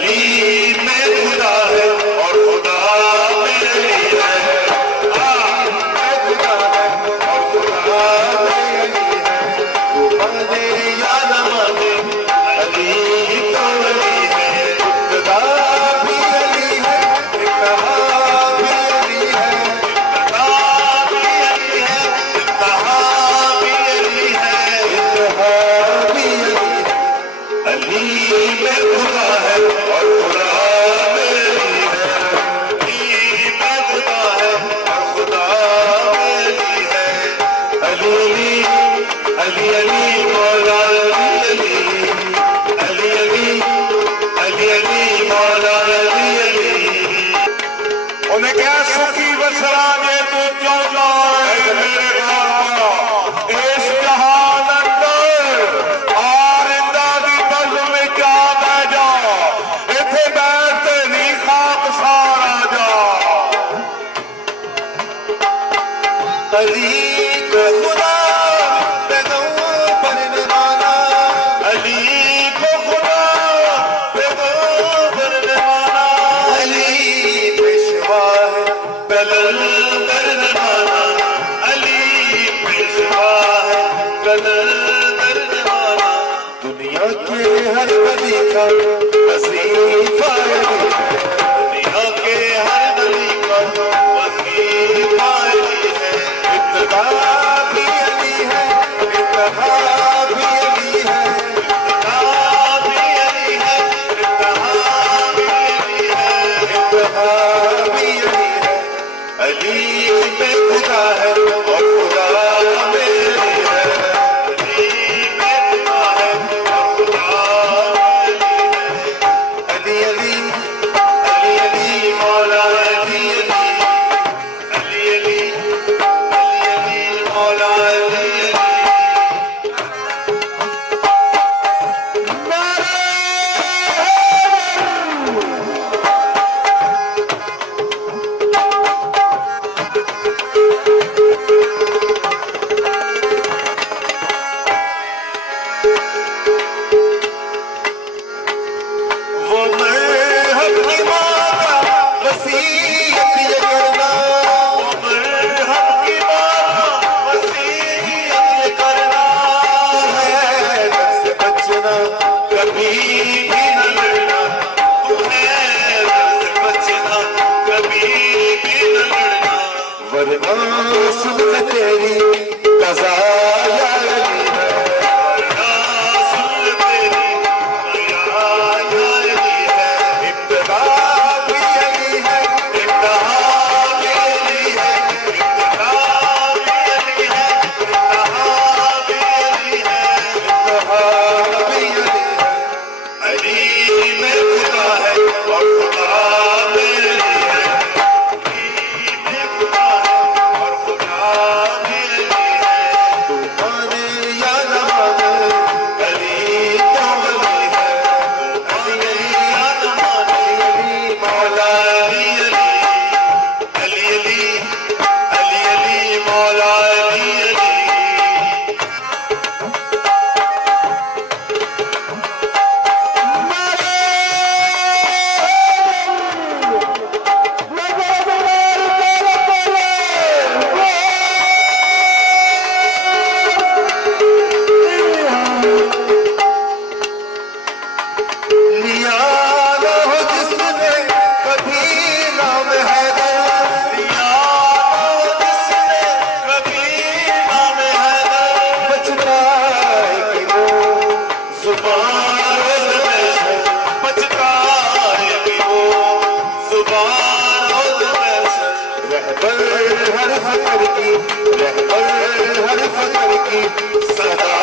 علی میں خدا ہے اور خدا میں علی ہے میں خدا ہے اور خدا میں علی ہے تو مانے یا نہ مانے علی تو علی ہے ابتدا بھی علی ہے انتہا بھی علی ہے ابتدا بھی علی ہے انتہا بھی علی ہے انتہا بھی علی ہے علی میں خدا ہے اور خدا میں علی ہے علی میں خدا ہے اور خدا میں علی ہے علی علی علی علی مولا علی علی علی علی علی مولا علی علی انہیں کیا سکی بسرانے تو چولا ہے میرے بابا اس جہان اندر آرندہ دی بز میں کیا بہ جا اتھے بیٹھتے نہیں خاک سارا جا علی کو خدا پیغمبر نے مانا علی کو خدا پیغمبر نے مانا علی پیشوا ہے پیغمبر نے مانا علی پیشوا ہے پیغمبر نے مانا دنیا کے ہر ولی کا وظیفہ علی ہے دنیا کے ہر ولی کا وظیفہ علی ہے ابتدا بھی علی ہے انتہا بھی علی ہے ابتدا بھی علی ہے انتہا بھی علی ہے انتہا بھی علی ہے علی میں خدا ہے اور خدا میں علی ہے علی میں خدا ہے اور خدا میں علی ہے علی علی علی علی مولا علی علی علی علی علی علی مولا علی علی وہ مرحب کی ماں کا وصیت یہ کرنا وہ مرحب کی ماں کا وصیت یہ کرنا ہے در سے بچنا کبھی بھی نہ لڑنا تمہیں در سے بچنا کبھی بھی نہ لڑنا ورنہ سن لے تیری قضا یا علی ہے ورنہ سن لے تیری قضا یا علی ہے ابتدا بھی علی ہے انتہا بھی علی ہے ابتدا بھی علی ہے انتہا بھی علی ہے انتہا بھی علی ہے علی میں خدا ہے اور خدا میں علی ہے علی میں خدا ہے اور خدا میں علی ہے تو مانے یا نہ مانے علی تو علی ہے علی یا نہ مانے علی مولا علی علی علی علی علی علی مولا علی علی لیا نہ ہو جس نے کبھی نام حیدر لیا نہ ہو جس نے کبھی نام حیدر بچتا ہے کہ وہ زبان روز محشر بچتا ہے کہ وہ زبان روز محشر رہبر ہر فکر کی رہبر ہر فکر کی صدا